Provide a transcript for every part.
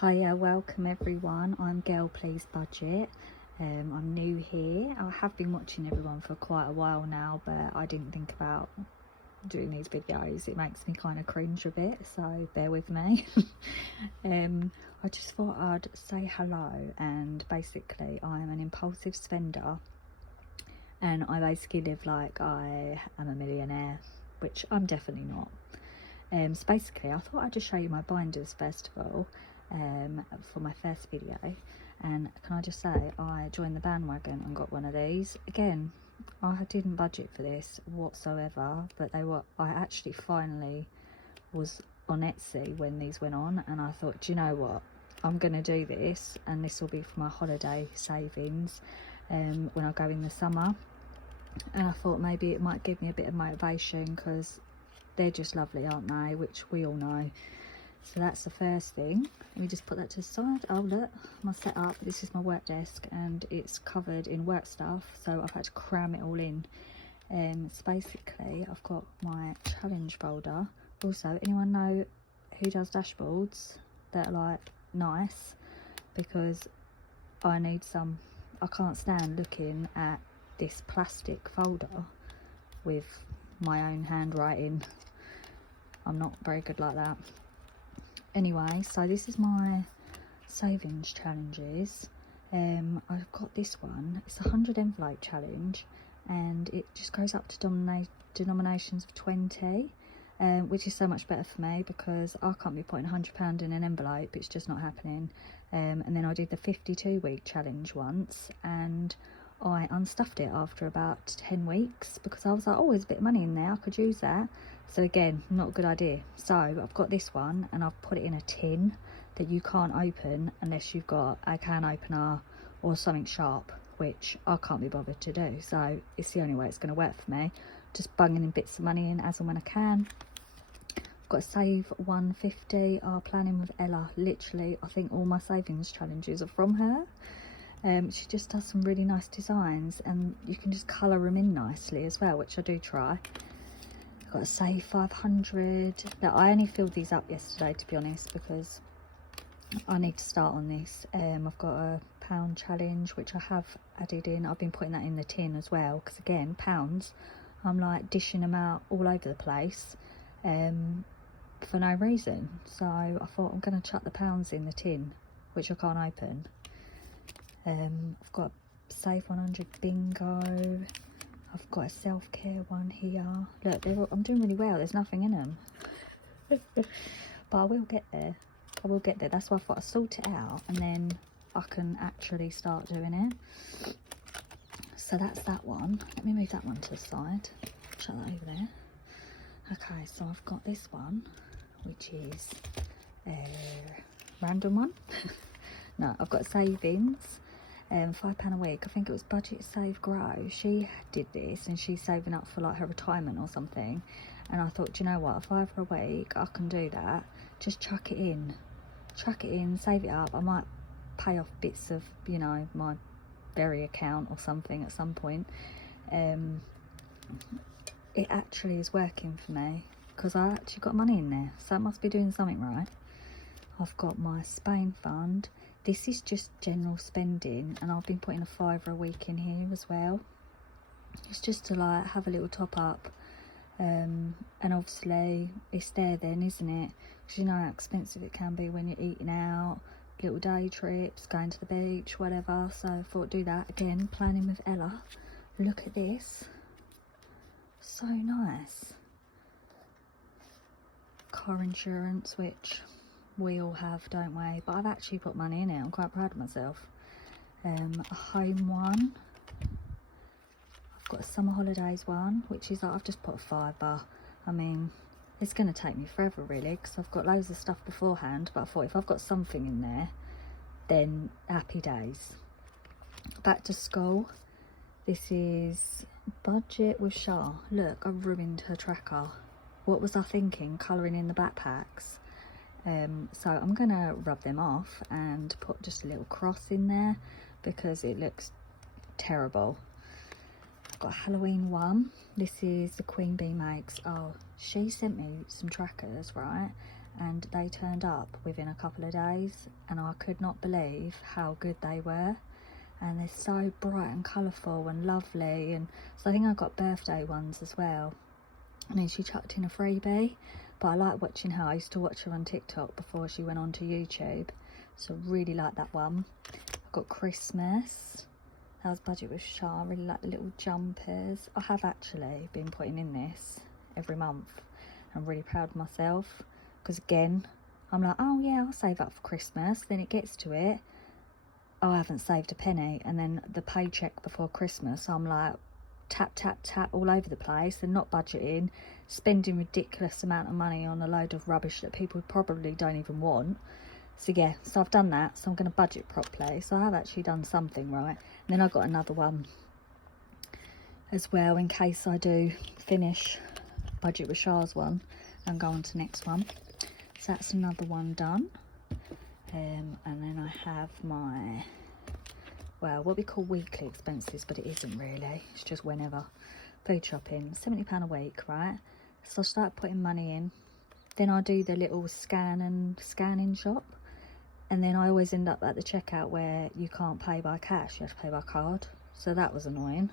Hiya, welcome everyone. I'm Girl Please Budget. I'm new here. I have been watching everyone for quite a while now, but I didn't think about doing these videos. It makes me kind of cringe a bit, so bear with me. I just thought I'd say hello, and basically I'm an impulsive spender, and I basically live like I am a millionaire, which I'm definitely not. So basically I thought I'd just show you my binders first of all, for my first video. And can I just say, I joined the bandwagon and got one of these. Again, I didn't budget for this whatsoever, but I actually finally was on Etsy when these went on, and I thought, do you know what, I'm gonna do this, and this will be for my holiday savings when I go in the summer. And I thought maybe it might give me a bit of motivation, because they're just lovely, aren't they? Which we all know. So that's the first thing. Let me just put that to the side. Oh look, my setup. This is my work desk, and it's covered in work stuff, so I've had to cram it all in. So basically I've got my challenge folder. Also, anyone know who does dashboards that are like nice? Because I need some. I can't stand looking at this plastic folder with my own handwriting. I'm not very good like that. Anyway, so this is my savings challenges. I've got this one. It's a 100 envelope challenge, and it just goes up to denominations of 20, which is so much better for me, because I can't be putting £100 in an envelope. It's just not happening. And then I did the 52-week challenge once, and I unstuffed it after about 10 weeks because I was like, oh, there's a bit of money in there, I could use that. So again, not a good idea. So I've got this one, and I've put it in a tin that you can't open unless you've got a can opener or something sharp, which I can't be bothered to do. So it's the only way it's going to work for me. Just bunging in bits of money in as and when I can. I've got to save 150. Planning with Ella. Literally, I think all my savings challenges are from her. She just does some really nice designs, and you can just colour them in nicely as well, which I do try. I've got to save 500. Now, I only filled these up yesterday, to be honest, because I need to start on this. I've got a pound challenge, which I have added in. I've been putting that in the tin as well, because again, pounds, I'm like dishing them out all over the place for no reason. So I thought, I'm going to chuck the pounds in the tin, which I can't open. I've got save 100 bingo. I've got a self-care one here. Look, I'm doing really well. There's nothing in them. But I will get there. I will get there. That's why I thought I'd sort it out, and then I can actually start doing it. So that's that one. Let me move that one to the side. Chuck that over there. Okay, so I've got this one, which is a random one. No, I've got savings. £5 a week. I think it was Budget Save Grow. She did this, and she's saving up for like her retirement or something. And I thought, do you know what, £5 a week, I can do that. Just chuck it in, save it up. I might pay off bits of, you know, my Berry account or something at some point. It actually is working for me, because I actually got money in there, so it must be doing something right. I've got my Spain fund. This is just general spending, and I've been putting a £5 a week in here as well. It's just to like have a little top up, and obviously it's there then, isn't it? Because you know how expensive it can be when you're eating out, little day trips, going to the beach, whatever. So I thought, do that again. Planning with Ella. Look at this, so nice. Car insurance, which we all have, don't we? But I've actually put money in it. I'm quite proud of myself. A home one. I've got a summer holidays one, which is like, I've just put a £5. I mean, it's going to take me forever really, because I've got loads of stuff beforehand, but I thought if I've got something in there, then happy days. Back to school. This is Budget with Shah. Look, I've ruined her tracker. What was I thinking? Colouring in the backpacks. So I'm gonna rub them off and put just a little cross in there, because it looks terrible. I've got a Halloween one. This is the Queen Bee Makes. Oh, she sent me some trackers, right? and they turned up within a couple of days, and I could not believe how good they were. And they're so bright and colourful and lovely, and so I think I got birthday ones as well. And then she chucked in a freebie, but I like watching her. I used to watch her on TikTok before she went on to YouTube, so really like that one. I've got Christmas, that was budget with Shah. I really like the little jumpers. I have actually been putting in this every month. I'm really proud of myself, because again, I'm like, oh yeah, I'll save up for Christmas. Then it gets to it, oh, I haven't saved a penny, and then the paycheck before Christmas, I'm like tap tap tap all over the place and not budgeting, spending ridiculous amount of money on a load of rubbish that people probably don't even want. So yeah, so I've done that, so I'm going to budget properly. So I have actually done something right. And then I've got another one as well in case I do finish budget with Shah's one and go on to the next one. So that's another one done. And then I have my, well, what we call weekly expenses, but it isn't really, it's just whenever. Food shopping, £70 a week, right? So I start putting money in, then I do the little scanning shop, and then I always end up at the checkout where you can't pay by cash, you have to pay by card. So that was annoying.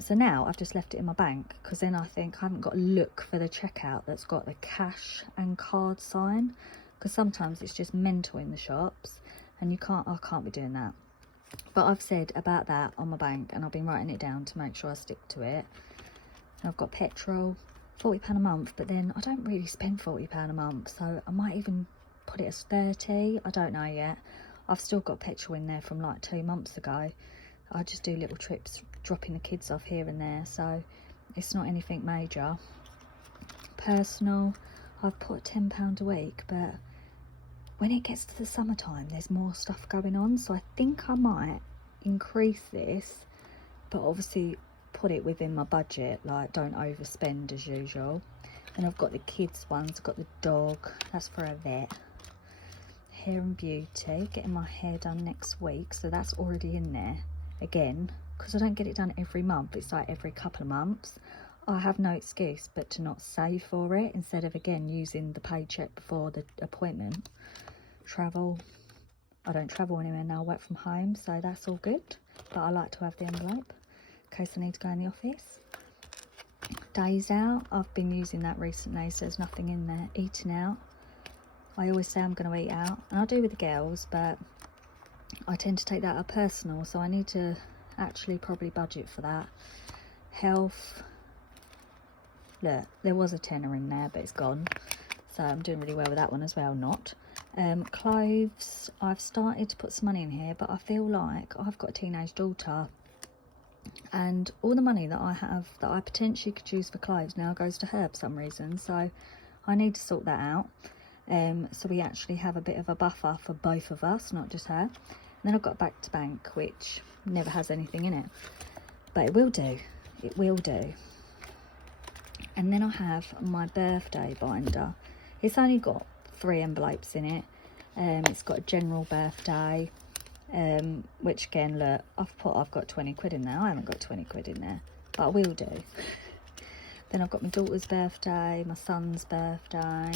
So now I've just left it in my bank, because then I think I haven't got to look for the checkout that's got the cash and card sign, because sometimes it's just mental in the shops, and I can't be doing that. But I've said about that on my bank, and I've been writing it down to make sure I stick to it. I've got petrol, £40 a month, but then I don't really spend £40 a month, so I might even put it as 30, I don't know yet. I've still got petrol in there from like 2 months ago. I just do little trips dropping the kids off here and there, so it's not anything major. Personal, I've put £10 a week, but when it gets to the summertime, there's more stuff going on, so I think I might increase this, but obviously put it within my budget, like don't overspend as usual. Then I've got the kids ones, I've got the dog, that's for a vet. Hair and beauty, getting my hair done next week, so that's already in there. Again, because I don't get it done every month, it's like every couple of months. I have no excuse but to not save for it, instead of again using the paycheck before the appointment. Travel, I don't travel anywhere now, I work from home, so that's all good, but I like to have the envelope in case I need to go in the office. Days out, I've been using that recently, so there's nothing in there. Eating out, I always say I'm going to eat out, and I do with the girls, but I tend to take that out personal, so I need to actually probably budget for that. Health, look, there was a tenner in there, but it's gone, so I'm doing really well with that one as well. Not clothes, I've started to put some money in here, but I feel like I've got a teenage daughter, and all the money that I have that I potentially could use for clothes now goes to her for some reason, so I need to sort that out. So we actually have a bit of a buffer for both of us, not just her. And then I've got back to bank, which never has anything in it, but it will do, it will do. And then I have my birthday binder. It's only got 3 envelopes in it. It's got a general birthday, which again, look, I've got 20 quid in there. I haven't got 20 quid in there, but I will do. Then I've got my daughter's birthday, my son's birthday,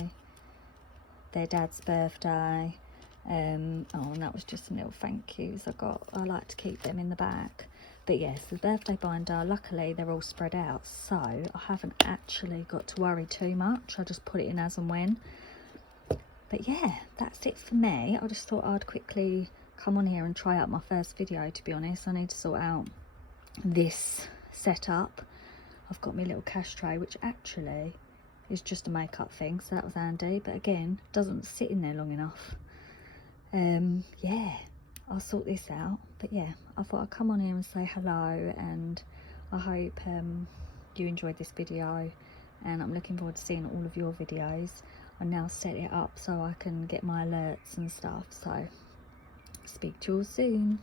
their dad's birthday. Oh, and that was just some little thank yous I like to keep them in the back. But yes, the birthday binder, luckily they're all spread out, so I haven't actually got to worry too much. I just put it in as and when. But yeah, that's it for me. I just thought I'd quickly come on here and try out my first video, to be honest. I need to sort out this setup. I've got my little cash tray, which actually is just a makeup thing, so that was handy, but again, doesn't sit in there long enough. Yeah, I'll sort this out. But yeah, I thought I'd come on here and say hello, and I hope you enjoyed this video, and I'm looking forward to seeing all of your videos. I now set it up so I can get my alerts and stuff, so speak to you all soon.